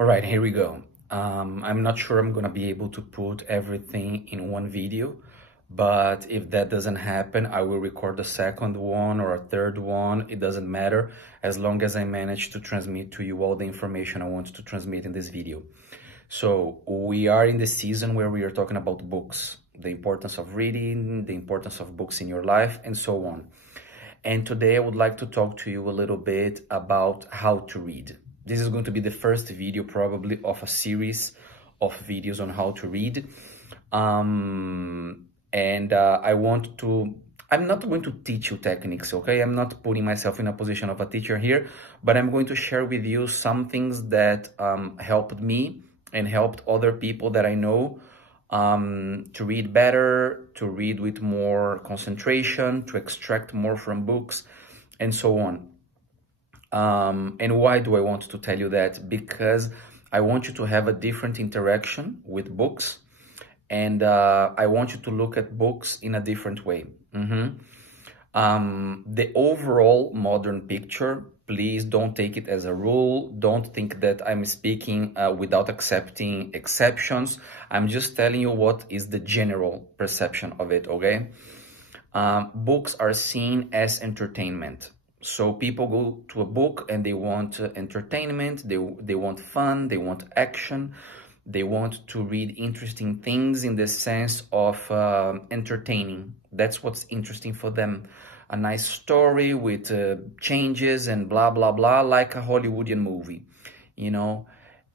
All right, here we go. I'm not sure I'm gonna be able to put everything in one video, but if that doesn't happen, I will record a second one or a third one. It doesn't matter, as long as I manage to transmit to you all the information I want to transmit in this video. So we are in the season where we are talking about books, the importance of reading, the importance of books in your life, and so on. And today I would like to talk to you a little bit about how to read. This is going to be the first video probably of a series of videos on how to read. I'm not going to teach you techniques, okay? I'm not putting myself in a position of a teacher here, but I'm going to share with you some things that helped me and helped other people that I know to read better, to read with more concentration, to extract more from books, and so on. And why do I want to tell you that? Because I want you to have a different interaction with books, and I want you to look at books in a different way. The overall modern picture, please don't take it as a rule. Don't think that I'm speaking without accepting exceptions. I'm just telling you what is the general perception of it, okay? Books are seen as entertainment. So people go to a book and they want entertainment, they want fun, they want action, they want to read interesting things in the sense of entertaining. That's what's interesting for them. A nice story with changes and blah, blah, blah, like a Hollywoodian movie, you know?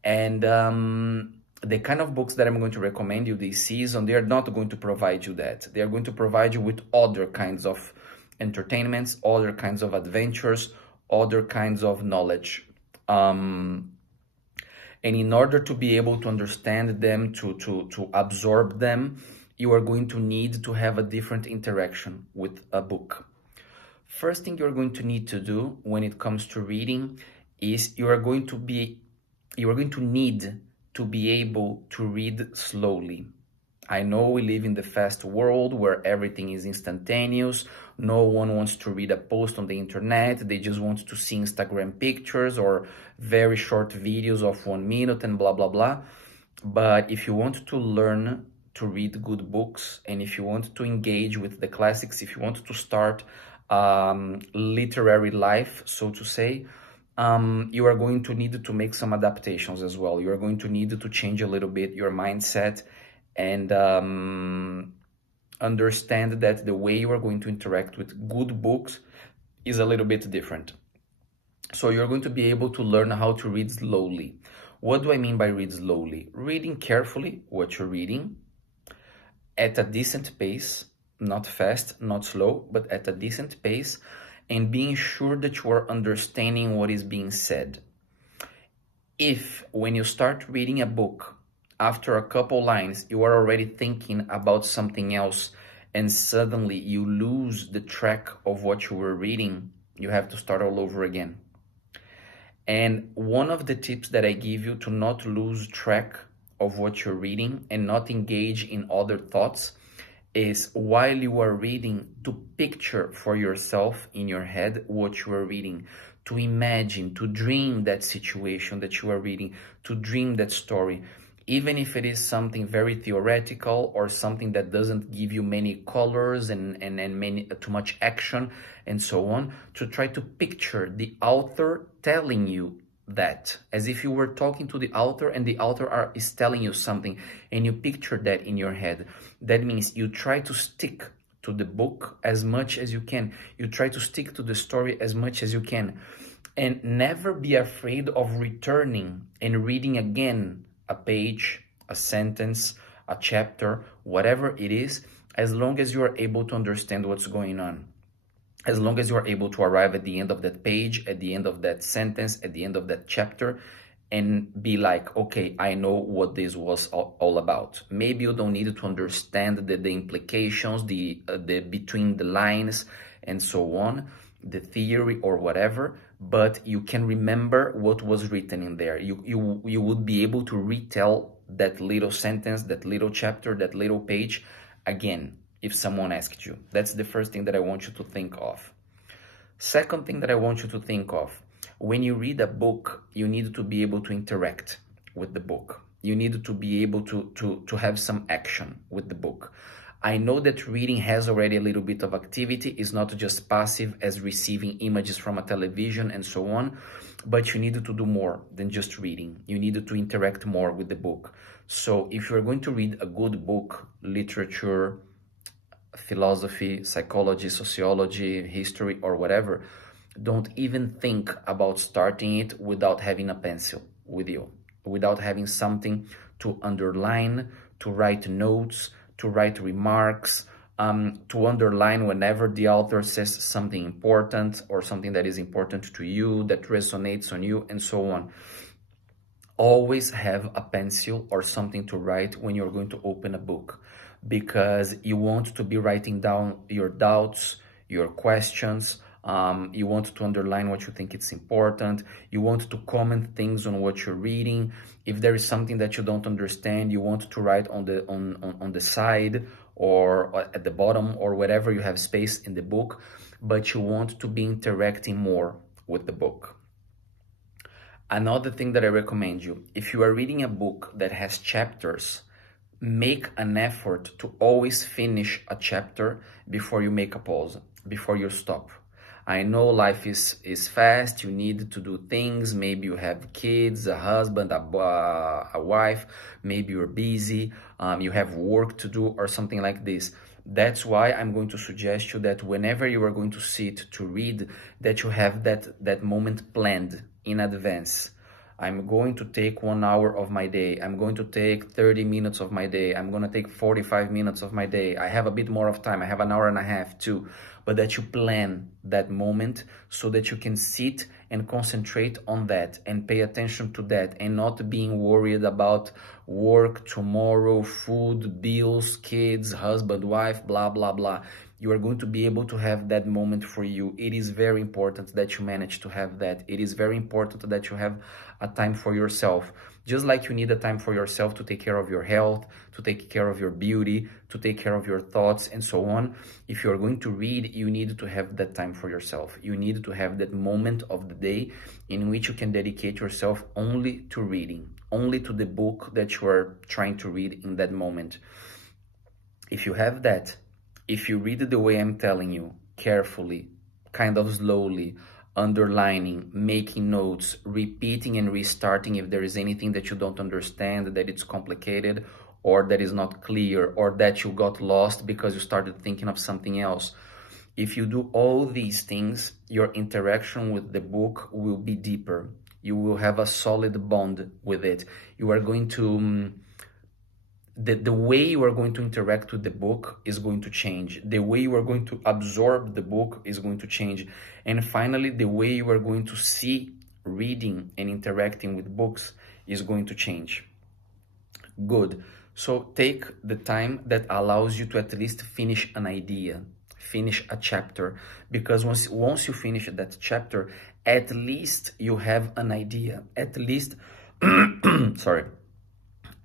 And the kind of books that I'm going to recommend you this season, they are not going to provide you that. They are going to provide you with other kinds of entertainments, other kinds of adventures, other kinds of knowledge. And in order to be able to understand them, to absorb them, you are going to need to have a different interaction with a book. First thing you're going to need to do when it comes to reading is you are going to need to be able to read slowly. I know we live in the fast world where everything is instantaneous. No one wants to read a post on the internet. They just want to see Instagram pictures or very short videos of 1 minute and blah, blah, blah. But if you want to learn to read good books, and if you want to engage with the classics, if you want to start literary life, so to say, you are going to need to make some adaptations as well. You are going to need to change a little bit your mindset and understand that the way you are going to interact with good books is a little bit different. So you're going to be able to learn how to read slowly. What do I mean by read slowly? Reading carefully what you're reading at a decent pace, not fast, not slow, but at a decent pace, and being sure that you are understanding what is being said. If when you start reading a book, after a couple lines, you are already thinking about something else and suddenly you lose the track of what you were reading, you have to start all over again. And one of the tips that I give you to not lose track of what you're reading and not engage in other thoughts is while you are reading to picture for yourself in your head what you are reading, to imagine, to dream that situation that you are reading, to dream that story. Even if it is something very theoretical or something that doesn't give you many colors and too much action and so on, to try to picture the author telling you that, as if you were talking to the author and the author is telling you something, and you picture that in your head. That means you try to stick to the book as much as you can. You try to stick to the story as much as you can. And never be afraid of returning and reading again a page, a sentence, a chapter, whatever it is, as long as you are able to understand what's going on. As long as you are able to arrive at the end of that page, at the end of that sentence, at the end of that chapter, and be like, okay, I know what this was all about. Maybe you don't need to understand the implications, the between the lines and so on, the theory or whatever, but you can remember what was written in there. You would be able to retell that little sentence, that little chapter, that little page again if someone asked you. That's the first thing that I want you to think of. Second thing that I want you to think of, when you read a book, you need to be able to interact. with the book. You need to be able to have some action with the book. I know that reading has already a little bit of activity. It's not just passive as receiving images from a television and so on, but you need to do more than just reading. You need to interact more with the book. So if you're going to read a good book, literature, philosophy, psychology, sociology, history, or whatever, don't even think about starting it without having a pencil with you, without having something to underline, to write notes, to write remarks, to underline whenever the author says something important or something that is important to you, that resonates on you, and so on. Always have a pencil or something to write when you're going to open a book, because you want to be writing down your doubts, your questions. You want to underline what you think it's important. You want to comment things on what you're reading. If there is something that you don't understand, you want to write on the side or at the bottom or wherever you have space in the book, but you want to be interacting more with the book. Another thing that I recommend you, if you are reading a book that has chapters, make an effort to always finish a chapter before you make a pause, before you stop. I know life is fast, you need to do things, maybe you have kids, a husband, a wife, maybe you're busy, you have work to do or something like this. That's why I'm going to suggest you that whenever you are going to sit to read, that you have that moment planned in advance. I'm going to take 1 hour of my day. I'm going to take 30 minutes of my day. I'm going to take 45 minutes of my day. I have a bit more of time. I have an hour and a half too. But that you plan that moment so that you can sit and concentrate on that and pay attention to that and not being worried about work, tomorrow, food, bills, kids, husband, wife, blah, blah, blah. You are going to be able to have that moment for you. It is very important that you manage to have that. It is very important that you have a time for yourself. Just like you need a time for yourself to take care of your health, to take care of your beauty, to take care of your thoughts, and so on. If you are going to read, you need to have that time for yourself. You need to have that moment of the day in which you can dedicate yourself only to reading, only to the book that you are trying to read in that moment. If you have that, if you read it the way I'm telling you, carefully, kind of slowly, underlining, making notes, repeating and restarting if there is anything that you don't understand, that it's complicated, or that is not clear, or that you got lost because you started thinking of something else. If you do all these things, your interaction with the book will be deeper. You will have a solid bond with it. You are going to... The way you are going to interact with the book is going to change. The way you are going to absorb the book is going to change. And finally, the way you are going to see reading and interacting with books is going to change. Good. So take the time that allows you to at least finish an idea, finish a chapter, because once you finish that chapter, at least you have an idea. At least, sorry.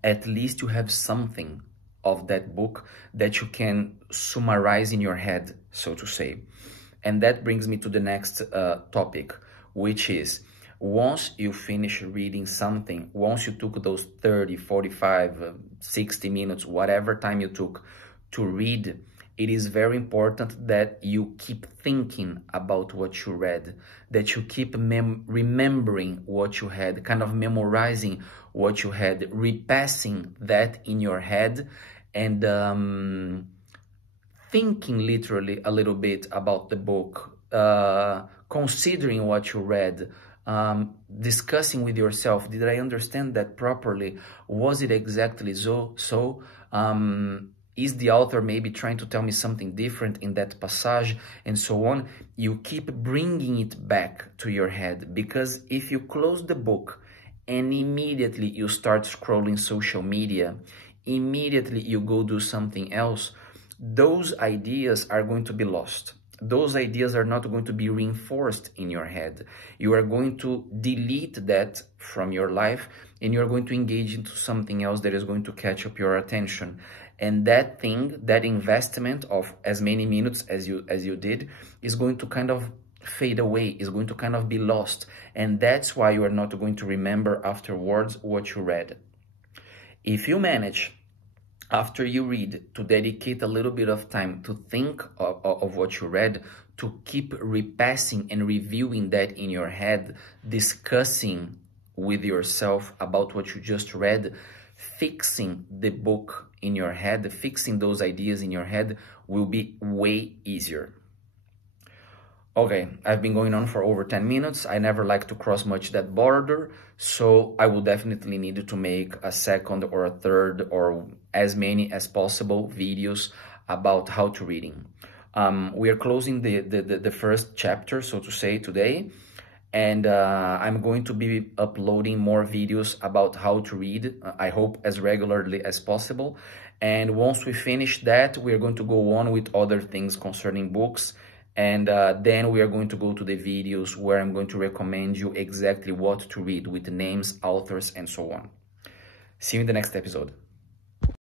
At least you have something of that book that you can summarize in your head, so to say. And that brings me to the next topic, which is, once you finish reading something, once you took those 30, 45, 60 minutes, whatever time you took to read, it is very important that you keep thinking about what you read, that you keep remembering what you had, kind of memorizing what you had, repassing that in your head, and thinking literally a little bit about the book, considering what you read, discussing with yourself, did I understand that properly? Was it exactly so? Is the author maybe trying to tell me something different in that passage, and so on? You keep bringing it back to your head, because if you close the book and immediately you start scrolling social media, immediately you go do something else, those ideas are going to be lost. Those ideas are not going to be reinforced in your head. You are going to delete that from your life, and you're going to engage into something else that is going to catch up your attention. And that thing, that investment of as many minutes as you did, is going to kind of fade away, is going to kind of be lost. And that's why you are not going to remember afterwards what you read. If you manage, after you read, to dedicate a little bit of time to think of what you read, to keep repassing and reviewing that in your head, discussing with yourself about what you just read, fixing the book in your head, fixing those ideas in your head will be way easier. Okay, I've been going on for over 10 minutes. I never like to cross much that border, so I will definitely need to make a second or a third or as many as possible videos about how to reading. We are closing the first chapter, so to say, today, and I'm going to be uploading more videos about how to read, I hope as regularly as possible. And once we finish that, we are going to go on with other things concerning books. And then we are going to go to the videos where I'm going to recommend you exactly what to read with names, authors, and so on. See you in the next episode.